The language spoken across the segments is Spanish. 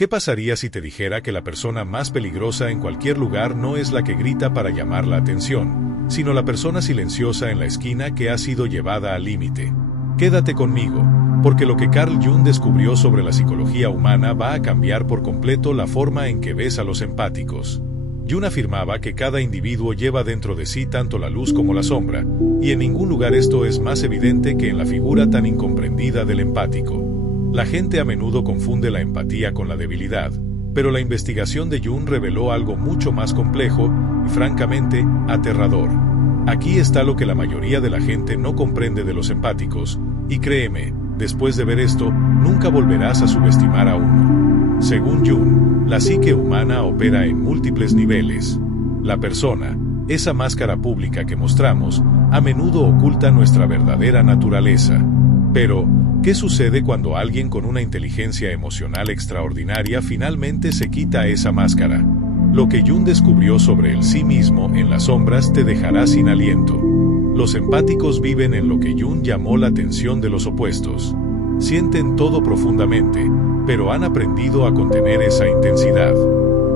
¿Qué pasaría si te dijera que la persona más peligrosa en cualquier lugar no es la que grita para llamar la atención, sino la persona silenciosa en la esquina que ha sido llevada al límite? Quédate conmigo, porque lo que Carl Jung descubrió sobre la psicología humana va a cambiar por completo la forma en que ves a los empáticos. Jung afirmaba que cada individuo lleva dentro de sí tanto la luz como la sombra, y en ningún lugar esto es más evidente que en la figura tan incomprendida del empático. La gente a menudo confunde la empatía con la debilidad, pero la investigación de Jung reveló algo mucho más complejo y, francamente, aterrador. Aquí está lo que la mayoría de la gente no comprende de los empáticos, y créeme, después de ver esto, nunca volverás a subestimar a uno. Según Jung, la psique humana opera en múltiples niveles. La persona, esa máscara pública que mostramos, a menudo oculta nuestra verdadera naturaleza. Pero, ¿qué sucede cuando alguien con una inteligencia emocional extraordinaria finalmente se quita esa máscara? Lo que Jung descubrió sobre el sí mismo en las sombras te dejará sin aliento. Los empáticos viven en lo que Jung llamó la tensión de los opuestos. Sienten todo profundamente, pero han aprendido a contener esa intensidad.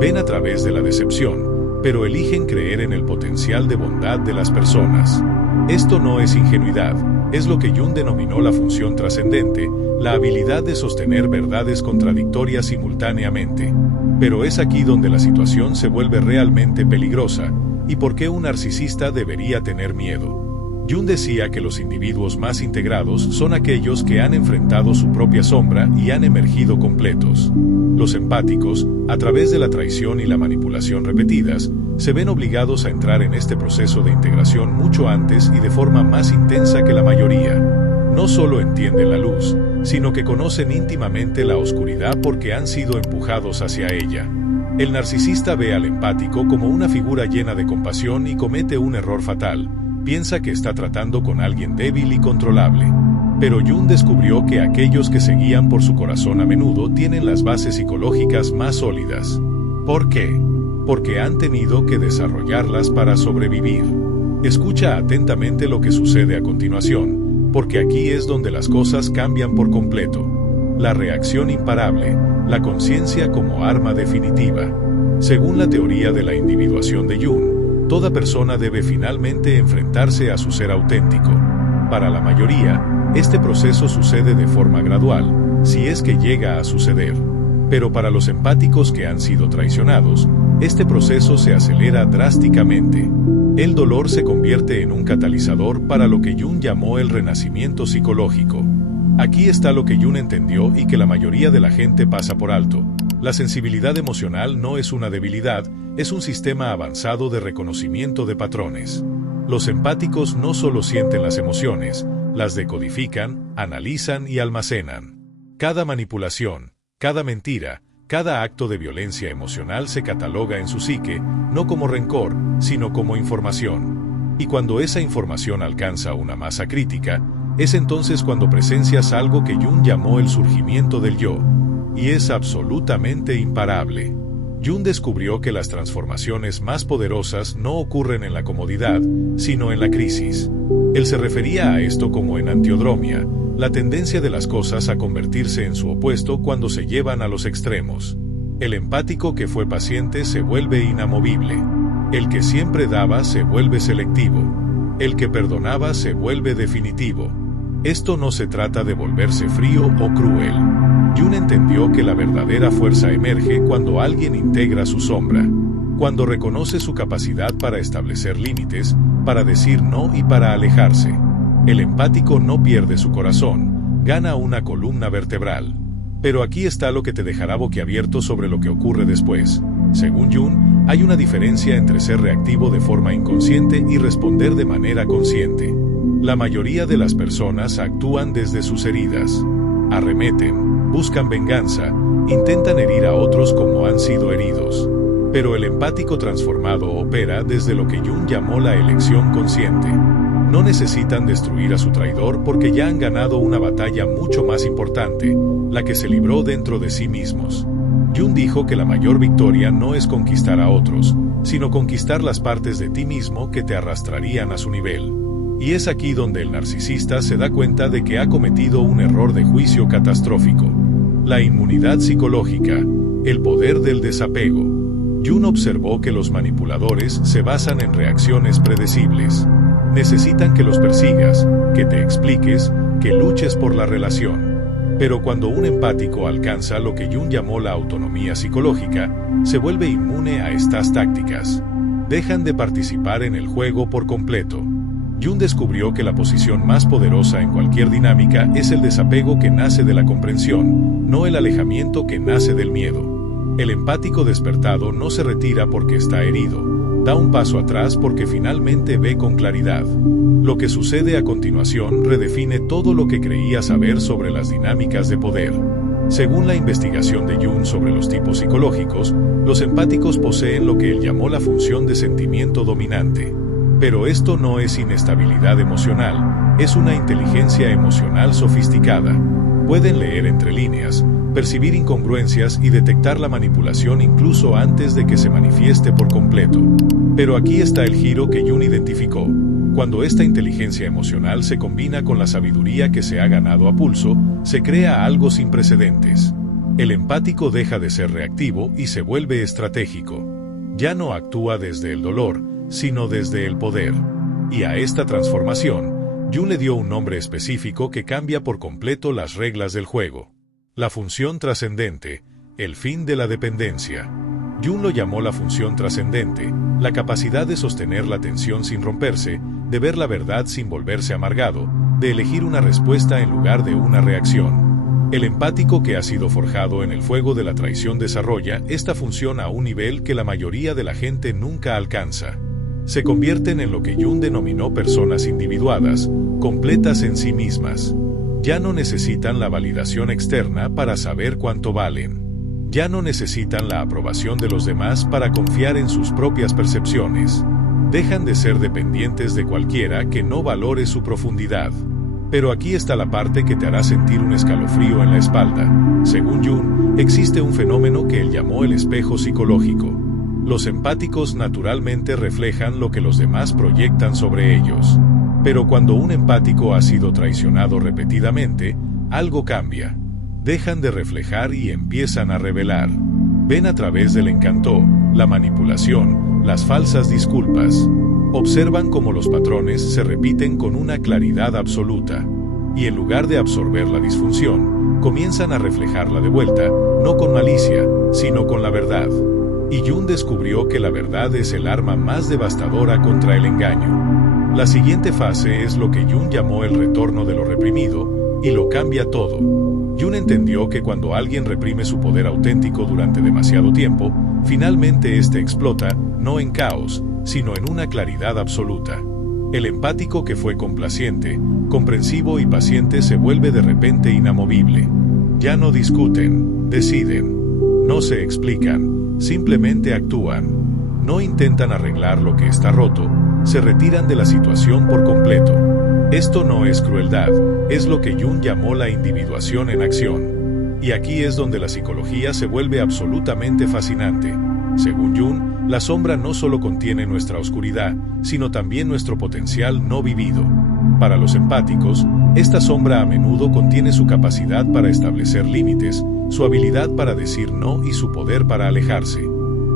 Ven a través de la decepción, pero eligen creer en el potencial de bondad de las personas. Esto no es ingenuidad, es lo que Jung denominó la función trascendente, la habilidad de sostener verdades contradictorias simultáneamente. Pero es aquí donde la situación se vuelve realmente peligrosa, y por qué un narcisista debería tener miedo. Jung decía que los individuos más integrados son aquellos que han enfrentado su propia sombra y han emergido completos. Los empáticos, a través de la traición y la manipulación repetidas, se ven obligados a entrar en este proceso de integración mucho antes y de forma más intensa que la mayoría. No solo entienden la luz, sino que conocen íntimamente la oscuridad porque han sido empujados hacia ella. El narcisista ve al empático como una figura llena de compasión y comete un error fatal. Piensa que está tratando con alguien débil y controlable. Pero Jung descubrió que aquellos que se guían por su corazón a menudo tienen las bases psicológicas más sólidas. ¿Por qué? Porque han tenido que desarrollarlas para sobrevivir. Escucha atentamente lo que sucede a continuación, porque aquí es donde las cosas cambian por completo. La reacción imparable, la conciencia como arma definitiva. Según la teoría de la individuación de Jung, toda persona debe finalmente enfrentarse a su ser auténtico. Para la mayoría, este proceso sucede de forma gradual, si es que llega a suceder. Pero para los empáticos que han sido traicionados, este proceso se acelera drásticamente. El dolor se convierte en un catalizador para lo que Jung llamó el renacimiento psicológico. Aquí está lo que Jung entendió y que la mayoría de la gente pasa por alto. La sensibilidad emocional no es una debilidad, es un sistema avanzado de reconocimiento de patrones. Los empáticos no solo sienten las emociones, las decodifican, analizan y almacenan. Cada manipulación, cada mentira, cada acto de violencia emocional se cataloga en su psique, no como rencor, sino como información. Y cuando esa información alcanza una masa crítica, es entonces cuando presencias algo que Jung llamó el surgimiento del yo, y es absolutamente imparable. Jung descubrió que las transformaciones más poderosas no ocurren en la comodidad, sino en la crisis. Él se refería a esto como en antiodromia, la tendencia de las cosas a convertirse en su opuesto cuando se llevan a los extremos. El empático que fue paciente se vuelve inamovible. El que siempre daba se vuelve selectivo. El que perdonaba se vuelve definitivo. Esto no se trata de volverse frío o cruel. Jung entendió que la verdadera fuerza emerge cuando alguien integra su sombra, cuando reconoce su capacidad para establecer límites, para decir no y para alejarse. El empático no pierde su corazón, gana una columna vertebral. Pero aquí está lo que te dejará boquiabierto sobre lo que ocurre después. Según Jung, hay una diferencia entre ser reactivo de forma inconsciente y responder de manera consciente. La mayoría de las personas actúan desde sus heridas. Arremeten, buscan venganza, intentan herir a otros como han sido heridos. Pero el empático transformado opera desde lo que Jung llamó la elección consciente. No necesitan destruir a su traidor porque ya han ganado una batalla mucho más importante, la que se libró dentro de sí mismos. Jung dijo que la mayor victoria no es conquistar a otros, sino conquistar las partes de ti mismo que te arrastrarían a su nivel. Y es aquí donde el narcisista se da cuenta de que ha cometido un error de juicio catastrófico. La inmunidad psicológica, el poder del desapego. Jung observó que los manipuladores se basan en reacciones predecibles. Necesitan que los persigas, que te expliques, que luches por la relación. Pero cuando un empático alcanza lo que Jung llamó la autonomía psicológica, se vuelve inmune a estas tácticas. Dejan de participar en el juego por completo. Jung descubrió que la posición más poderosa en cualquier dinámica es el desapego que nace de la comprensión, no el alejamiento que nace del miedo. El empático despertado no se retira porque está herido, da un paso atrás porque finalmente ve con claridad. Lo que sucede a continuación redefine todo lo que creía saber sobre las dinámicas de poder. Según la investigación de Jung sobre los tipos psicológicos, los empáticos poseen lo que él llamó la función de sentimiento dominante. Pero esto no es inestabilidad emocional, es una inteligencia emocional sofisticada. Pueden leer entre líneas, percibir incongruencias y detectar la manipulación incluso antes de que se manifieste por completo. Pero aquí está el giro que Jung identificó. Cuando esta inteligencia emocional se combina con la sabiduría que se ha ganado a pulso, se crea algo sin precedentes. El empático deja de ser reactivo y se vuelve estratégico. Ya no actúa desde el dolor, sino desde el poder. Y a esta transformación, Jung le dio un nombre específico que cambia por completo las reglas del juego. La función trascendente, el fin de la dependencia. Jung lo llamó la función trascendente, la capacidad de sostener la tensión sin romperse, de ver la verdad sin volverse amargado, de elegir una respuesta en lugar de una reacción. El empático que ha sido forjado en el fuego de la traición desarrolla esta función a un nivel que la mayoría de la gente nunca alcanza. Se convierten en lo que Jung denominó personas individuadas, completas en sí mismas. Ya no necesitan la validación externa para saber cuánto valen. Ya no necesitan la aprobación de los demás para confiar en sus propias percepciones. Dejan de ser dependientes de cualquiera que no valore su profundidad. Pero aquí está la parte que te hará sentir un escalofrío en la espalda. Según Jung, existe un fenómeno que él llamó el espejo psicológico. Los empáticos naturalmente reflejan lo que los demás proyectan sobre ellos. Pero cuando un empático ha sido traicionado repetidamente, algo cambia. Dejan de reflejar y empiezan a revelar. Ven a través del encanto, la manipulación, las falsas disculpas. Observan cómo los patrones se repiten con una claridad absoluta. Y en lugar de absorber la disfunción, comienzan a reflejarla de vuelta, no con malicia, sino con la verdad. Y Jung descubrió que la verdad es el arma más devastadora contra el engaño. La siguiente fase es lo que Jung llamó el retorno de lo reprimido, y lo cambia todo. Jung entendió que cuando alguien reprime su poder auténtico durante demasiado tiempo, finalmente este explota, no en caos, sino en una claridad absoluta. El empático que fue complaciente, comprensivo y paciente se vuelve de repente inamovible. Ya no discuten, deciden. No se explican, simplemente actúan. No intentan arreglar lo que está roto, se retiran de la situación por completo. Esto no es crueldad, es lo que Jung llamó la individuación en acción. Y aquí es donde la psicología se vuelve absolutamente fascinante. Según Jung, la sombra no solo contiene nuestra oscuridad, sino también nuestro potencial no vivido. Para los empáticos, esta sombra a menudo contiene su capacidad para establecer límites, su habilidad para decir no y su poder para alejarse.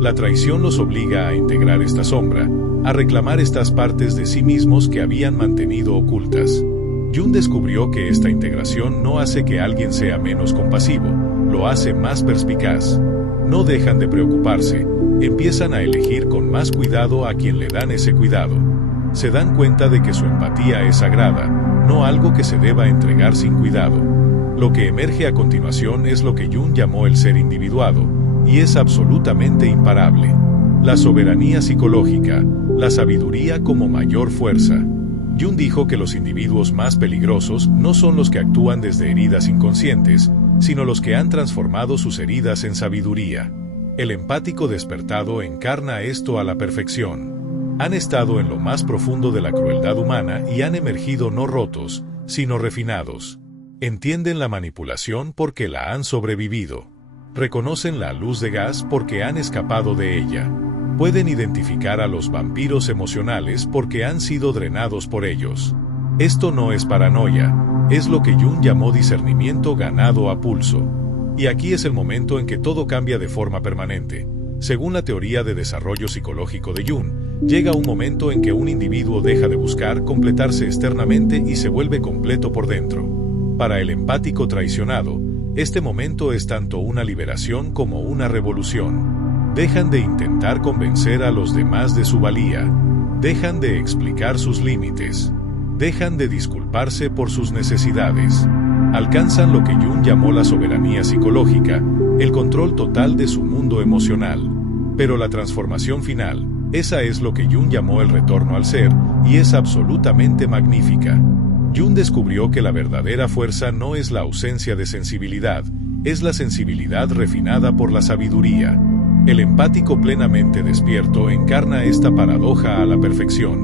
La traición los obliga a integrar esta sombra, a reclamar estas partes de sí mismos que habían mantenido ocultas. Jung descubrió que esta integración no hace que alguien sea menos compasivo, lo hace más perspicaz. No dejan de preocuparse, empiezan a elegir con más cuidado a quien le dan ese cuidado. Se dan cuenta de que su empatía es sagrada, no algo que se deba entregar sin cuidado. Lo que emerge a continuación es lo que Jung llamó el ser individuado, y es absolutamente imparable. La soberanía psicológica, la sabiduría como mayor fuerza. Jung dijo que los individuos más peligrosos no son los que actúan desde heridas inconscientes, sino los que han transformado sus heridas en sabiduría. El empático despertado encarna esto a la perfección. Han estado en lo más profundo de la crueldad humana y han emergido no rotos, sino refinados. Entienden la manipulación porque la han sobrevivido. Reconocen la luz de gas porque han escapado de ella. Pueden identificar a los vampiros emocionales porque han sido drenados por ellos. Esto no es paranoia, es lo que Jung llamó discernimiento ganado a pulso. Y aquí es el momento en que todo cambia de forma permanente. Según la teoría de desarrollo psicológico de Jung, llega un momento en que un individuo deja de buscar completarse externamente y se vuelve completo por dentro. Para el empático traicionado, este momento es tanto una liberación como una revolución. Dejan de intentar convencer a los demás de su valía. Dejan de explicar sus límites. Dejan de disculparse por sus necesidades. Alcanzan lo que Jung llamó la soberanía psicológica, el control total de su mundo emocional. Pero la transformación final, esa es lo que Jung llamó el retorno al ser, y es absolutamente magnífica. Jung descubrió que la verdadera fuerza no es la ausencia de sensibilidad, es la sensibilidad refinada por la sabiduría. El empático plenamente despierto encarna esta paradoja a la perfección.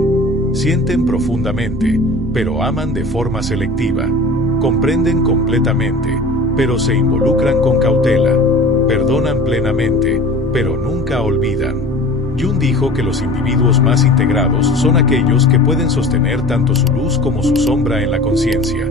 Sienten profundamente, pero aman de forma selectiva. Comprenden completamente, pero se involucran con cautela. Perdonan plenamente, pero nunca olvidan. Jung dijo que los individuos más integrados son aquellos que pueden sostener tanto su luz como su sombra en la conciencia.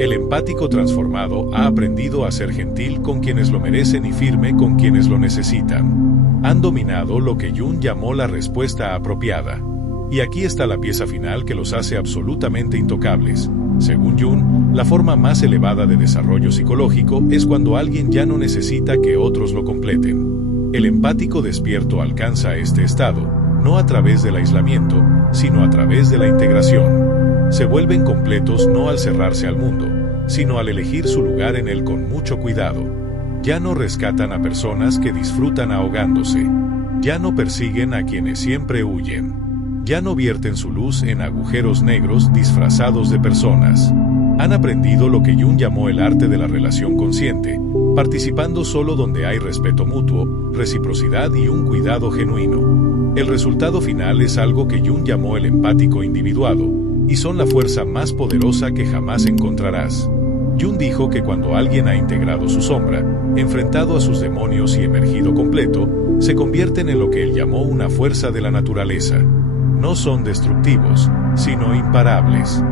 El empático transformado ha aprendido a ser gentil con quienes lo merecen y firme con quienes lo necesitan. Han dominado lo que Jung llamó la respuesta apropiada. Y aquí está la pieza final que los hace absolutamente intocables. Según Jung, la forma más elevada de desarrollo psicológico es cuando alguien ya no necesita que otros lo completen. El empático despierto alcanza este estado, no a través del aislamiento, sino a través de la integración. Se vuelven completos no al cerrarse al mundo, sino al elegir su lugar en él con mucho cuidado. Ya no rescatan a personas que disfrutan ahogándose. Ya no persiguen a quienes siempre huyen. Ya no vierten su luz en agujeros negros disfrazados de personas. Han aprendido lo que Jung llamó el arte de la relación consciente, participando solo donde hay respeto mutuo, reciprocidad y un cuidado genuino. El resultado final es algo que Jung llamó el empático individuado, y son la fuerza más poderosa que jamás encontrarás. Jung dijo que cuando alguien ha integrado su sombra, enfrentado a sus demonios y emergido completo, se convierten en lo que él llamó una fuerza de la naturaleza. No son destructivos, sino imparables.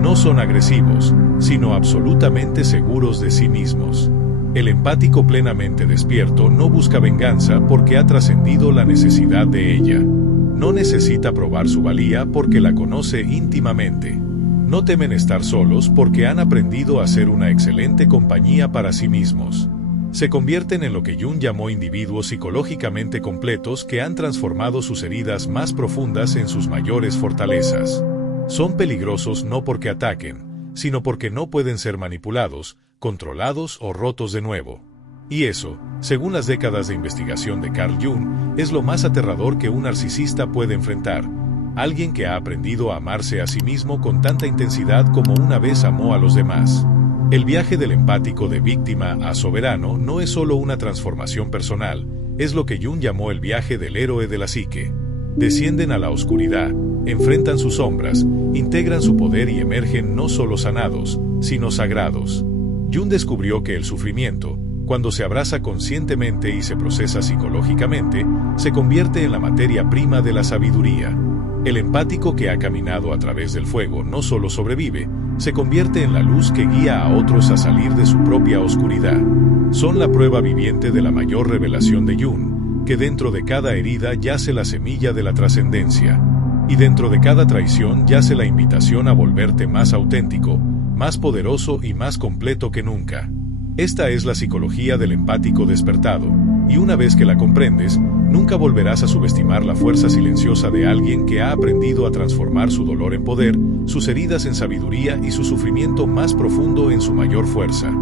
No son agresivos, sino absolutamente seguros de sí mismos. El empático plenamente despierto no busca venganza porque ha trascendido la necesidad de ella. No necesita probar su valía porque la conoce íntimamente. No temen estar solos porque han aprendido a ser una excelente compañía para sí mismos. Se convierten en lo que Jung llamó individuos psicológicamente completos que han transformado sus heridas más profundas en sus mayores fortalezas. Son peligrosos no porque ataquen, sino porque no pueden ser manipulados, controlados o rotos de nuevo. Y eso, según las décadas de investigación de Carl Jung, es lo más aterrador que un narcisista puede enfrentar. Alguien que ha aprendido a amarse a sí mismo con tanta intensidad como una vez amó a los demás. El viaje del empático de víctima a soberano no es solo una transformación personal, es lo que Jung llamó el viaje del héroe de la psique. Descienden a la oscuridad, enfrentan sus sombras, integran su poder y emergen no solo sanados, sino sagrados. Jung descubrió que el sufrimiento, cuando se abraza conscientemente y se procesa psicológicamente, se convierte en la materia prima de la sabiduría. El empático que ha caminado a través del fuego no solo sobrevive, se convierte en la luz que guía a otros a salir de su propia oscuridad. Son la prueba viviente de la mayor revelación de Jung, que dentro de cada herida yace la semilla de la trascendencia, y dentro de cada traición yace la invitación a volverte más auténtico, más poderoso y más completo que nunca. Esta es la psicología del empático despertado, y una vez que la comprendes, nunca volverás a subestimar la fuerza silenciosa de alguien que ha aprendido a transformar su dolor en poder, sus heridas en sabiduría y su sufrimiento más profundo en su mayor fuerza.